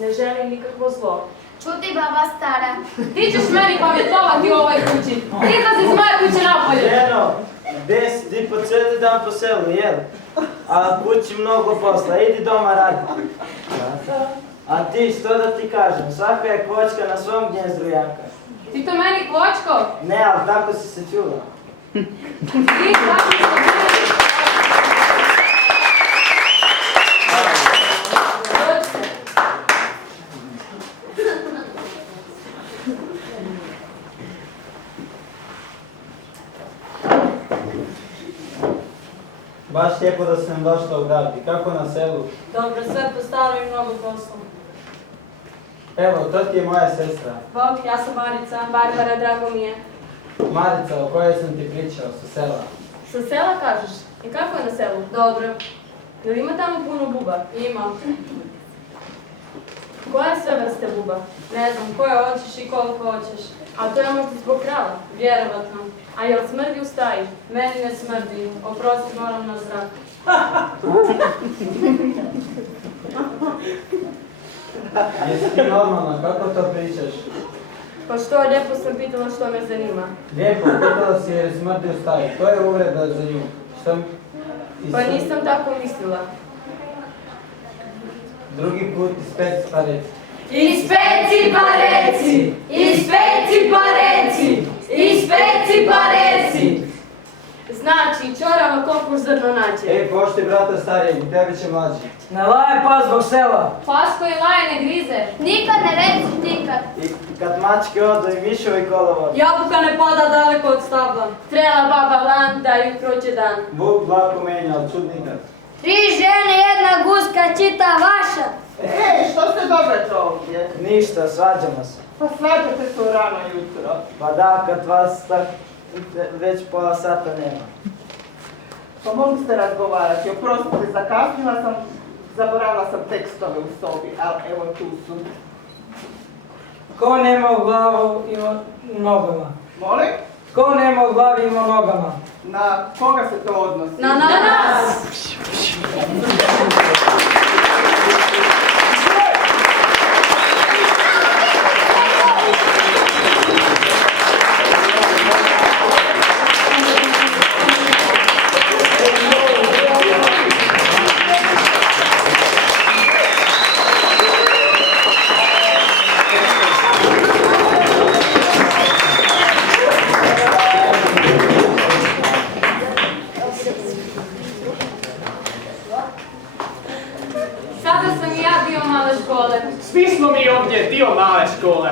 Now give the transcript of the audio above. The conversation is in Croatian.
Ne želim nikakvo zlo. Čuti, baba stara. Ti ćeš meni pamjetovati u ovoj kući. Izlazi iz moje kuće napolje. Ženo, di po cijeli dan po selu, jel? A kući mnogo posla, idi doma raditi. A ti, što da ti kažem, svaka je kvočka na svom gnjezdru jaka. Ti to meni kvočko? Ne, ali tako si se čula. Ti tako se čula. Baš lijepo da sam došla u grad. I kako na selu? Dobro, sve po staro i mnogo posla. Evo, to ti je moja sestra. Bog, ja sam Marica. Barbara, drago mi je. Marica, o kojoj sam ti pričao, sa sela. Sa sela kažeš? I kako je na selu? Dobro. Jel ima tamo puno buba? Ima. Koje sve vrste buba? Ne znam, koje hoćeš i koliko hoćeš. A to je možda zbog krava? Vjerovatno. A jel smrdi u staji? Meni ne smrdi. Oprosti, moram na zrak. Jesi ti normalna, kako to pričaš? Pa što, lijepo sam pitala što me zanima. Lijepo, pitala si jer smrdi u staji. To je uvreda za nju. Pa nisam tako mislila. Drugi put ispeci pa reci. Ispeci pa reci! Ispeci pa reci! Ispeci pa reci! Znači, čorava koliko zrno nađe. Ej, pošti brata starijeg, tebi će mlađi. Ne laje pas zbog sela. Pas koji laje ne grize. Nikad ne reci nikad. I kad mačke odu i mišovi kolovod. Jabuka ne pada daleko od stabla. Trela baba lan, da jutro će dan. Vuk vlaku menja, ali čud nikad. 3 žene, 1 guska, čita vaša. Što se događa ovdje? Ništa, svađamo se. Pa svađate se rano jutro. Pa da, kad vas tak već pola sata nema. Pa mogli ste razgovarati. Oprostite, zakasnila sam, zaboravila sam tekstove u sobi, ali evo tu su. Ko nema u glavu ima u nogama. Molim? Ko nema u glavi ima u nogama. Na koga se to odnosi? Na nas! Sada sam i ja dio male škole. Svi smo mi ovdje dio male škole.